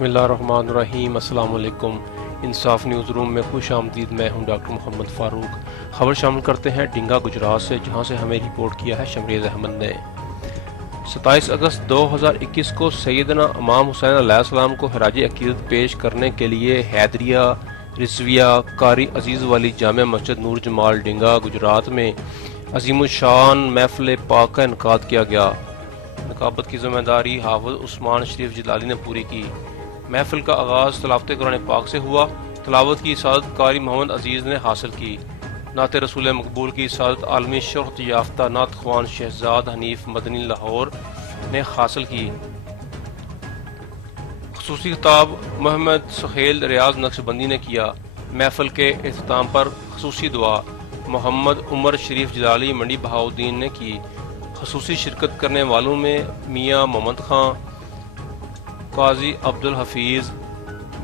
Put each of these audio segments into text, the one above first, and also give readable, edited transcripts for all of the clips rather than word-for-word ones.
بسم اللہ الرحمن الرحیم۔ السلام علیکم۔ انصاف نیوز روم میں خوش آمدید۔ میں ہوں ڈاکٹر محمد فاروق۔ خبر شامل کرتے ہیں ڈنگا گجرات سے، جہاں سے ہمیں رپورٹ کیا ہے شمریز احمد نے۔ 27 اگست 2021 کو سیدنا امام حسین علیہ السلام کو خراج عقیدت پیش کرنے کے لیے حیدریہ رضویہ قاری عزیز والی جامع مسجد نور جمال ڈنگا گجرات میں عظیم الشان محفل پاک کا انعقاد کیا گیا۔ نقابت کی ذمہ داری حافظ عثمان شریف جلالی نے پوری کی۔ محفل کا آغاز تلاوت قرآن پاک سے ہوا۔ تلاوت کی سعادت قاری محمد عزیز نے حاصل کی۔ نعت رسول مقبول کی سعادت عالمی شہرت یافتہ نعت خوان شہزاد حنیف مدنی لاہور نے حاصل کی۔ خصوصی خطاب محمد سہیل ریاض نقشبندی نے کیا۔ محفل کے اختتام پر خصوصی دعا محمد عمر شریف جلالی منڈی بہاؤدین نے کی۔ خصوصی شرکت کرنے والوں میں میاں محمد خان، قاضی عبدالحفیظ،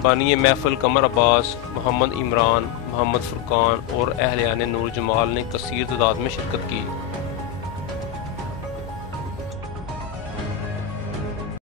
بانی محفل قمر عباس، محمد عمران، محمد فرقان اور اہلیان نور جمال نے کثیر تعداد میں شرکت کی۔